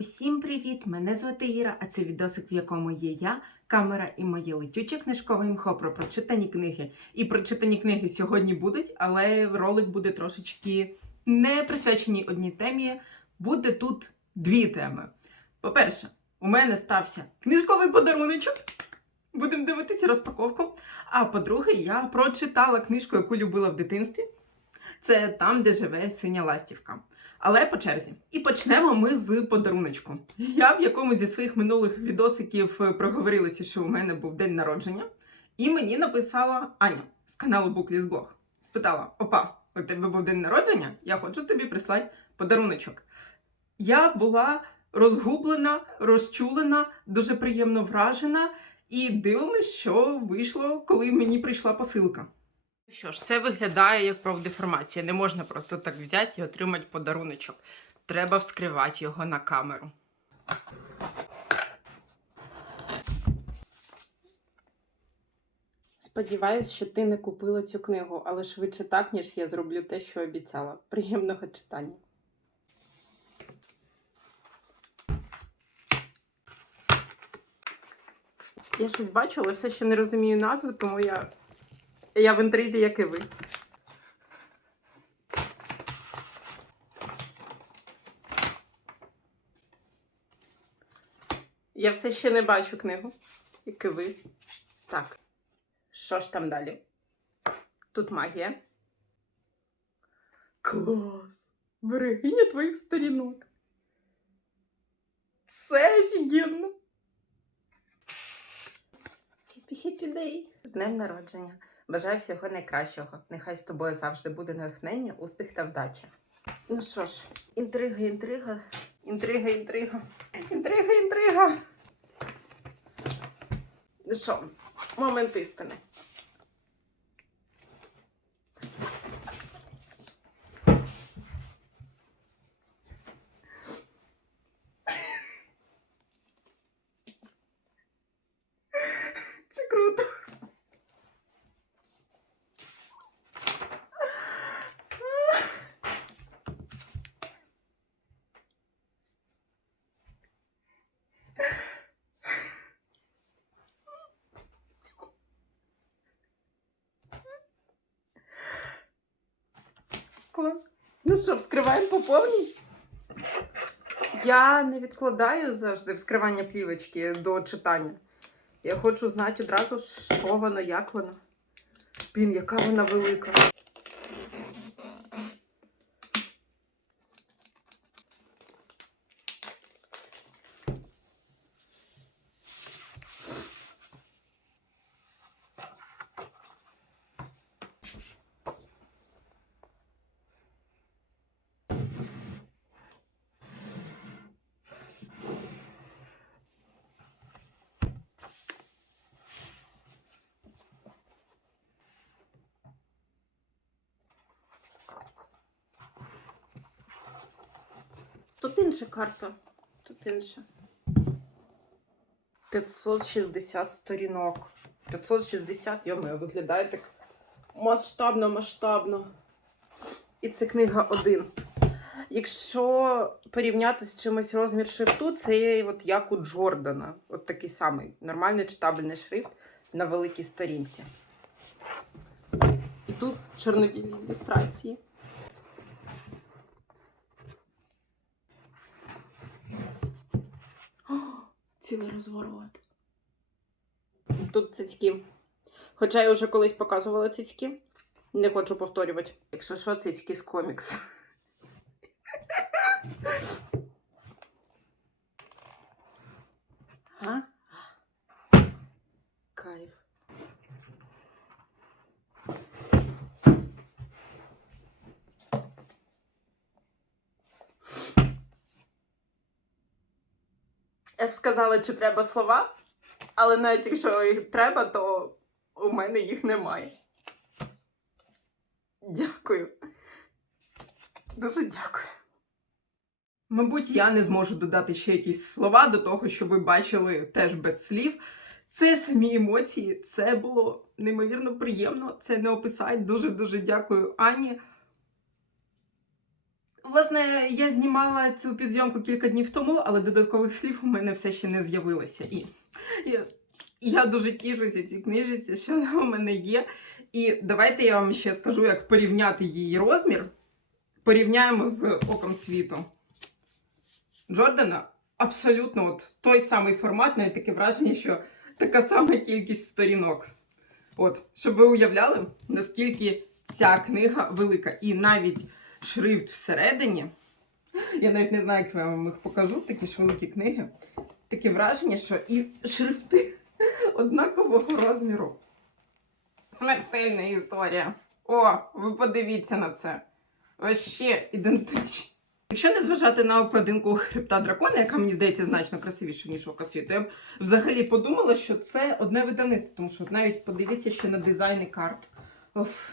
Усім привіт! Мене звати Іра, а це відосик, в якому є я, камера і моє летюче книжкове імхо про прочитані книги. І прочитані книги сьогодні будуть, але ролик буде трошечки не присвячений одній темі. Буде тут дві теми. По-перше, у мене стався книжковий подаруночок. Будемо дивитися розпаковку. А по-друге, я прочитала книжку, яку любила в дитинстві. Це там, де живе синя ластівка. Але по черзі. І почнемо ми з подаруночку. Я в якомусь зі своїх минулих відосиків е, проговорилася, що у мене був день народження, і мені написала Аня з каналу Букліс Блог. Спитала: Опа, у тебе був день народження? Я хочу тобі прислати подаруночок. Я була розгублена, розчулена, дуже приємно вражена, і дивимось, що вийшло, коли мені прийшла посилка. Що ж, це виглядає як профдеформація. Не можна просто так взяти і отримати подаруночок. Треба вскривати його на камеру. Сподіваюсь, що ти не купила цю книгу, але швидше так, ніж я зроблю те, що обіцяла. Приємного читання. Я щось бачу, але все ще не розумію назви, тому я я в інтризі, як і ви. Я все ще не бачу книгу, як і ви. Так. Що ж там далі? Тут магія. Клас! Берегиня твоїх сторінок. Все офігенно. Хеппі-хеппі дей. З днем народження. Бажаю всього найкращого. Нехай з тобою завжди буде натхнення, успіх та вдача. Ну що ж, інтрига, інтрига, інтрига, інтрига, інтрига, інтрига. Ну що, момент істини. Це круто. Клас. Ну що, вскриваємо по повній? Я не відкладаю завжди вскривання плівочки до читання. Я хочу знати одразу, що воно, як воно. Блін, яка вона велика. Тут інша карта. Тут інша. 560 сторінок. 560, йоме, виглядає так масштабно, масштабно. І це книга 1. Якщо порівняти з чимось розмір шрифту, це от як у Джордана. От такий самий нормальний читабельний шрифт на великій сторінці. І тут чорновілі ілюстрації. О, цілий розворот. Тут цицьки. Хоча я вже колись показувала цицьки. Не хочу повторювати. Якщо що, цицьки з комікс. Кайф. Я б сказала, чи треба слова, але навіть якщо їх треба, то у мене їх немає. Дякую. Дуже дякую. Мабуть, я не зможу додати ще якісь слова до того, що ви бачили теж без слів. Це самі емоції, це було неймовірно приємно, це не описати. Дуже-дуже дякую Ані. Власне, я знімала цю підзйомку кілька днів тому, але додаткових слів у мене все ще не з'явилося. І я, я дуже тішуся цій книжці, що вона у мене є. І давайте я вам ще скажу, як порівняти її розмір. Порівняємо з оком світу. Джордана абсолютно от той самий формат, навіть таке враження, що така сама кількість сторінок. От, щоб ви уявляли, наскільки ця книга велика. І навіть шрифт всередині. Я навіть не знаю, як я вам їх покажу, такі ж великі книги. Таке враження, що і шрифти однакового розміру. Смертельна історія. О, ви подивіться на це. Вообще ідентичні. Якщо не зважати на обкладинку хребта дракона, яка мені здається значно красивіша, ніж ока світу, я б взагалі подумала, що це одне видавництво, тому що навіть подивіться ще на дизайни карт. Оф.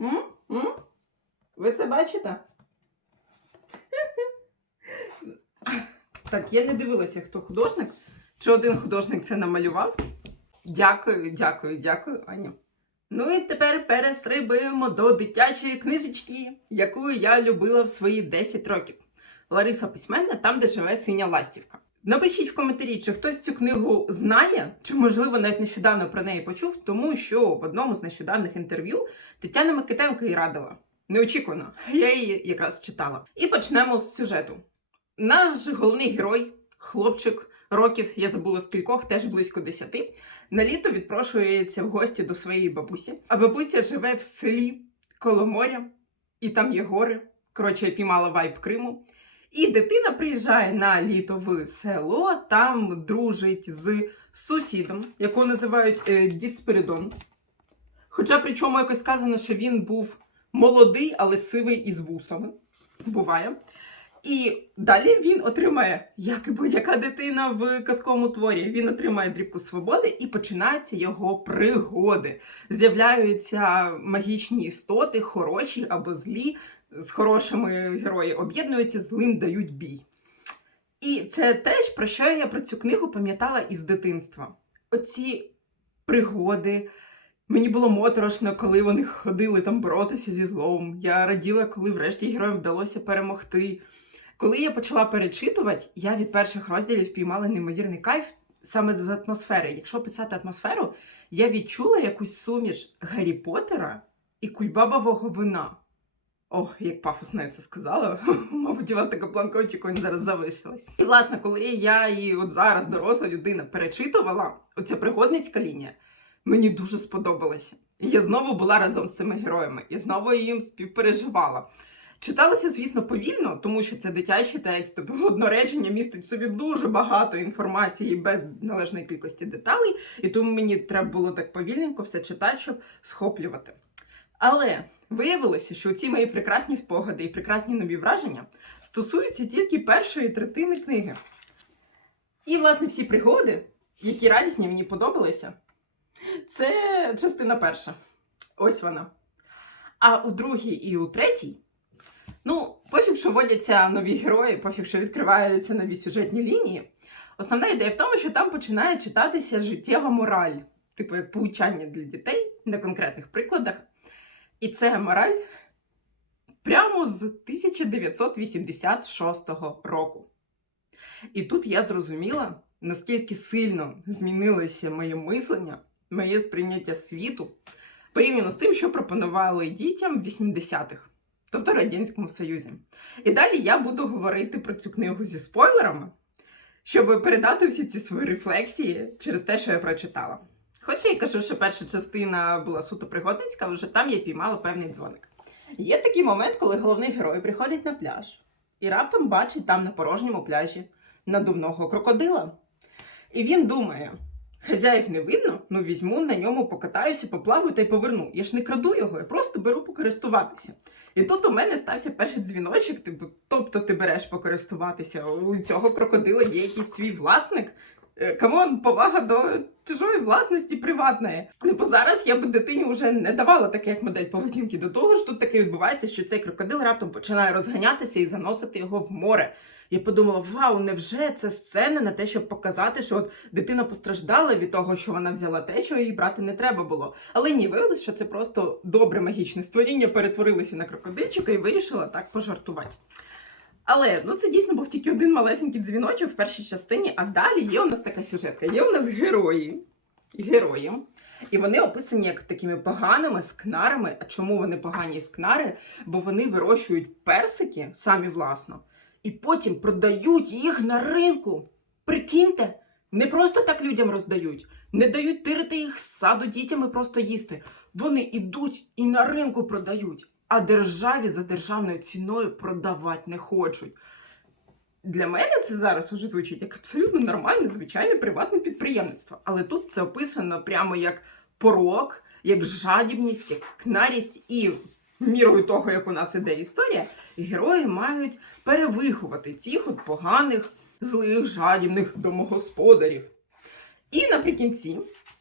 М? М? Ви це бачите? Так, я не дивилася, хто художник. Чи один художник це намалював? Дякую, дякую, дякую, Аню. Ну і тепер перестрибуємо до дитячої книжечки, яку я любила в свої 10 років. Лариса письменна, там, де живе синя ластівка. Напишіть в коментарі, чи хтось цю книгу знає, чи, можливо, навіть нещодавно про неї почув, тому що в одному з нещодавних інтерв'ю Тетяна Микитенко її радила. Неочікувано, я її якраз читала. І почнемо з сюжету. Наш головний герой, хлопчик років, я забула скількох, теж близько десяти, на літо відпрошується в гості до своєї бабусі. А бабуся живе в селі коло моря, і там є гори. Коротше, я піймала вайб Криму. І дитина приїжджає на літо в село, там дружить з сусідом, якого називають е, дід Спиридон. Хоча причому якось сказано, що він був молодий, але сивий із вусами. Буває. І далі він отримає, як і будь-яка дитина в казковому творі, він отримає дрібку свободи і починаються його пригоди. З'являються магічні істоти, хороші або злі, з хорошими герої об'єднуються, злим дають бій. І це теж про що я про цю книгу пам'ятала із дитинства. Оці пригоди. Мені було моторошно, коли вони ходили там боротися зі злом. Я раділа, коли врешті героям вдалося перемогти. Коли я почала перечитувати, я від перших розділів спіймала неймовірний кайф саме з атмосфери. Якщо писати атмосферу, я відчула якусь суміш Гаррі Поттера і кульбабового вина. Ох, як пафосно я це сказала. Мабуть, у вас така планка очікувань зараз залишилась. І власне, коли я її от зараз, доросла людина, перечитувала, оця пригодницька лінія, мені дуже сподобалася. І я знову була разом з цими героями, і знову їм співпереживала. Читалося, звісно, повільно, тому що це дитячий текст, тобто одноречення містить в собі дуже багато інформації без належної кількості деталей, і тому мені треба було так повільненько все читати, щоб схоплювати. Але виявилося, що ці мої прекрасні спогади і прекрасні нові враження стосуються тільки першої третини книги. І, власне, всі пригоди, які радісні мені подобалися, це частина перша. Ось вона. А у другій і у третій Ну, пофіг, що вводяться нові герої, пофіг, що відкриваються нові сюжетні лінії. Основна ідея в тому, що там починає читатися життєва мораль, типу як поучання для дітей на конкретних прикладах. І це мораль прямо з 1986 року. І тут я зрозуміла, наскільки сильно змінилося моє мислення, моє сприйняття світу порівняно з тим, що пропонували дітям в 80-х тобто Радянському Союзі. І далі я буду говорити про цю книгу зі спойлерами, щоб передати всі ці свої рефлексії через те, що я прочитала. Хоч я кажу, що перша частина була суто пригодницька, вже там я піймала певний дзвоник. Є такий момент, коли головний герой приходить на пляж і раптом бачить там на порожньому пляжі надувного крокодила. І він думає: хазяїв не видно, ну візьму на ньому, покатаюся, поплаваю та й поверну. Я ж не краду його, я просто беру покористуватися. І тут у мене стався перший дзвіночок, типу, тобто ти береш покористуватися. У цього крокодила є якийсь свій власник. Е, Камон, повага до чужої власності приватної. Типу зараз я б дитині вже не давала таке як модель поведінки. До того ж, тут таке відбувається, що цей крокодил раптом починає розганятися і заносити його в море. Я подумала: вау, невже це сцена на те, щоб показати, що от дитина постраждала від того, що вона взяла те, що їй брати не треба було. Але ні, виявилось, що це просто добре магічне створіння перетворилося на крокодильчика і вирішила так пожартувати. Але ну це дійсно був тільки один малесенький дзвіночок в першій частині, а далі є у нас така сюжетка. Є у нас герої герої. І вони описані як такими поганими скнарами. А чому вони погані скнари? Бо вони вирощують персики самі власно, і потім продають їх на ринку. Прикиньте, не просто так людям роздають, не дають тирити їх з саду дітям і просто їсти. Вони ідуть і на ринку продають, а державі за державною ціною продавати не хочуть. Для мене це зараз уже звучить як абсолютно нормальне, звичайне приватне підприємництво. Але тут це описано прямо як порок, як жадібність, як скнарість, і мірою того, як у нас іде історія, герої мають перевиховати цих от поганих, злих, жадібних домогосподарів. І наприкінці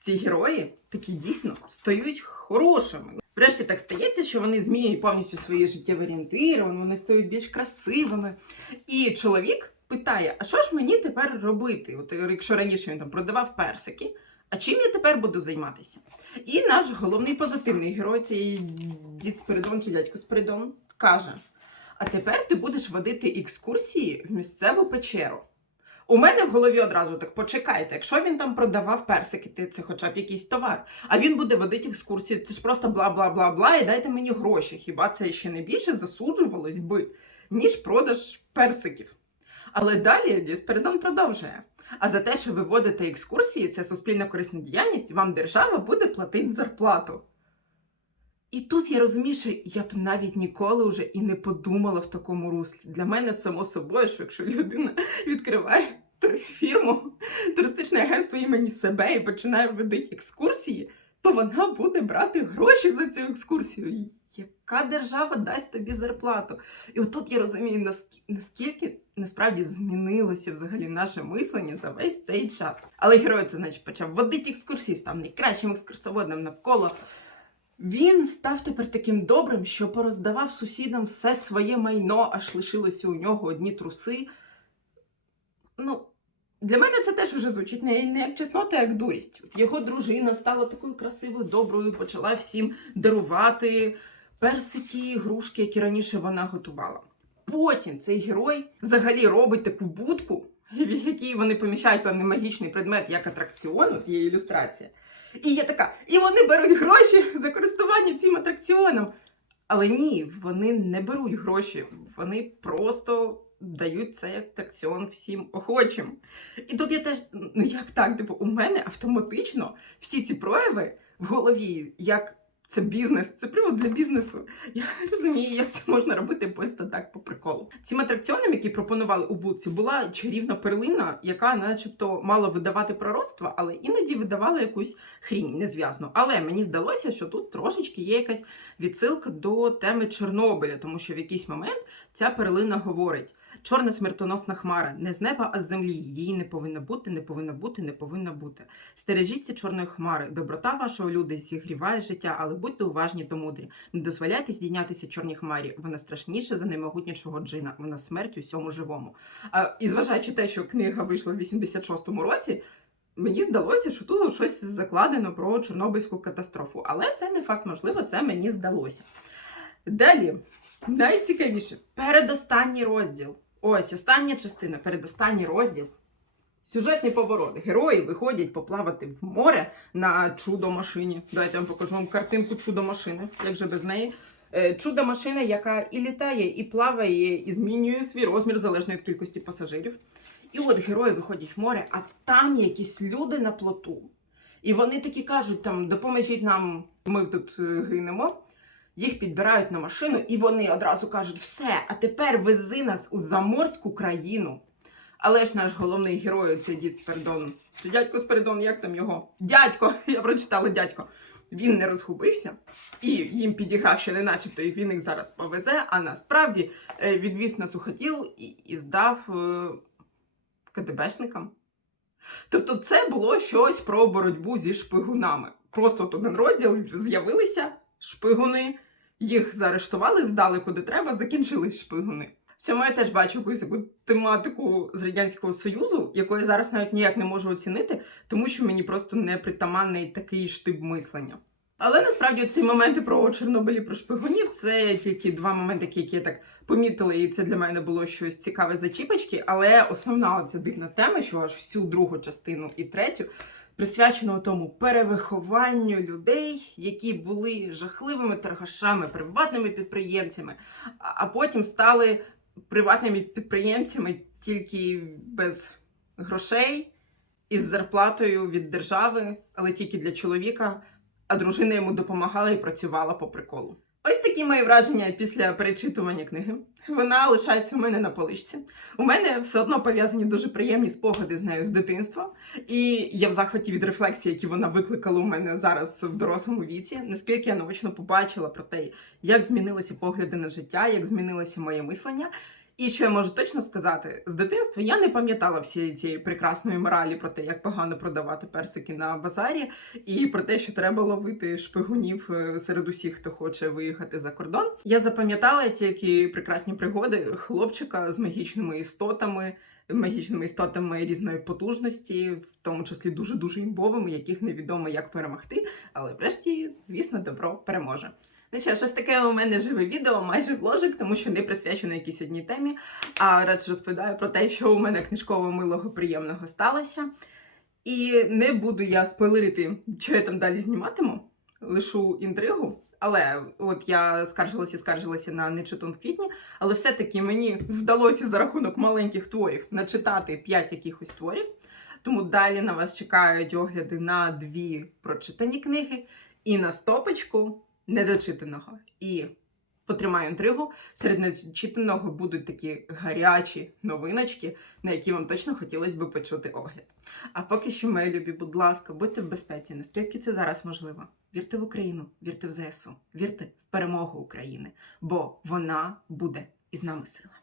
ці герої такі дійсно стають хорошими. Врешті так стається, що вони змінюють повністю свої життєві орієнтири, вони стають більш красивими. І чоловік питає: а що ж мені тепер робити? От якщо раніше він там продавав персики, а чим я тепер буду займатися? І наш головний позитивний герой, цей дід Спиридон чи дядько Спиридон, каже: А тепер ти будеш водити екскурсії в місцеву печеру. У мене в голові одразу так почекайте, якщо він там продавав персики, це хоча б якийсь товар, а він буде водити екскурсії, це ж просто бла бла бла бла, і дайте мені гроші. Хіба це ще не більше засуджувалось би, ніж продаж персиків? Але далі Дісперидон продовжує. А за те, що ви водите екскурсії, це суспільна корисна діяльність, вам держава буде платити зарплату. І тут я розумію, що я б навіть ніколи вже і не подумала в такому руслі. Для мене само собою, що якщо людина відкриває фірму, туристичне агентство імені себе і починає водити екскурсії, то вона буде брати гроші за цю екскурсію. Яка держава дасть тобі зарплату? І отут я розумію, наскільки насправді змінилося взагалі наше мислення за весь цей час. Але герой це значить почав водити екскурсії, став найкращим екскурсоводом навколо. Він став тепер таким добрим, що пороздавав сусідам все своє майно, аж лишилося у нього одні труси. Ну, для мене це теж вже звучить не, не як чеснота, а як дурість. От його дружина стала такою красивою, доброю, почала всім дарувати персики, грушки, які раніше вона готувала. Потім цей герой взагалі робить таку будку, в якій вони поміщають певний магічний предмет як атракціон, от є ілюстрація. І я така, і вони беруть гроші за користування цим атракціоном. Але ні, вони не беруть гроші, вони просто дають цей атракціон всім охочим. І тут я теж, ну як так, типу, у мене автоматично всі ці прояви в голові, як це бізнес, це привод для бізнесу. Я розумію, як це можна робити просто так по приколу. Цим атракціоном, які пропонували у Буці, була чарівна перлина, яка, начебто, мала видавати пророцтво, але іноді видавала якусь хрінь незв'язну. Але мені здалося, що тут трошечки є якась відсилка до теми Чорнобиля, тому що в якийсь момент ця перлина говорить. Чорна смертоносна хмара не з неба, а з землі. Її не повинно бути, не повинно бути, не повинно бути. Стережіться чорної хмари. Доброта вашого люди зігріває життя, але будьте уважні та мудрі. Не дозволяйте здійнятися чорній хмарі. Вона страшніша за наймогутнішого джина. Вона смерть усьому живому. А, і зважаючи те, що книга вийшла в 86-му році. Мені здалося, що тут щось закладено про Чорнобильську катастрофу, але це не факт, можливо, це мені здалося. Далі, найцікавіше, передостанній розділ. Ось остання частина, передостанній розділ. Сюжетний поворот. Герої виходять поплавати в море на чудо-машині. Давайте вам покажу вам картинку чудо-машини, як же без неї. Е, Чудо-машина, яка і літає, і плаває, і змінює свій розмір залежно від кількості пасажирів. І от герої виходять в море, а там якісь люди на плоту. І вони такі кажуть: там допоможіть нам, ми тут е, гинемо. Їх підбирають на машину, і вони одразу кажуть: все, а тепер вези нас у заморську країну. Але ж наш головний герой, це дід Спердон, чи дядько Спердон, як там його? Дядько, я прочитала дядько. Він не розгубився і їм підіграв, що не начебто і він їх зараз повезе, а насправді е, відвіз на сухотіл і, і здав е, КДБшникам. Тобто це було щось про боротьбу зі шпигунами. Просто от один розділ з'явилися шпигуни, їх заарештували, здали куди треба, закінчились шпигуни. В цьому я теж бачу якусь таку тематику з Радянського Союзу, яку я зараз навіть ніяк не можу оцінити, тому що мені просто не притаманний такий штиб мислення. Але насправді ці моменти про Чорнобиль і про шпигунів це тільки два моменти, які я так помітила, і це для мене було щось цікаве зачіпочки. Але основна ця дивна тема, що аж всю другу частину і третю присвячено тому перевихованню людей, які були жахливими торгашами, приватними підприємцями, а потім стали приватними підприємцями тільки без грошей із зарплатою від держави, але тільки для чоловіка а дружина йому допомагала і працювала по приколу. Такі мої враження після перечитування книги. Вона лишається у мене на поличці. У мене все одно пов'язані дуже приємні спогади з нею з дитинства. І я в захваті від рефлексії, які вона викликала у мене зараз в дорослому віці. Наскільки я наочно побачила про те, як змінилися погляди на життя, як змінилося моє мислення. І що я можу точно сказати, з дитинства я не пам'ятала всієї цієї прекрасної моралі про те, як погано продавати персики на базарі, і про те, що треба ловити шпигунів е, серед усіх, хто хоче виїхати за кордон. Я запам'ятала тільки прекрасні пригоди хлопчика з магічними істотами, магічними істотами різної потужності, в тому числі дуже дуже імбовими, яких невідомо як перемогти. Але врешті, звісно, добро переможе. Ну що, щось таке у мене живе відео, майже вложик, тому що не присвячено якійсь одній темі, а радше розповідаю про те, що у мене книжково милого приємного сталося. І не буду я спойлерити, що я там далі зніматиму, лишу інтригу. Але от я скаржилася, скаржилася на нечитун в квітні, але все-таки мені вдалося за рахунок маленьких творів начитати 5 якихось творів. Тому далі на вас чекають огляди на дві прочитані книги і на стопочку недочитаного. І потримаю інтригу. Серед недочитаного будуть такі гарячі новиночки, на які вам точно хотілося б почути огляд. А поки що, мої любі, будь ласка, будьте в безпеці, наскільки це зараз можливо. Вірте в Україну, вірте в ЗСУ, вірте в перемогу України, бо вона буде із нами сила.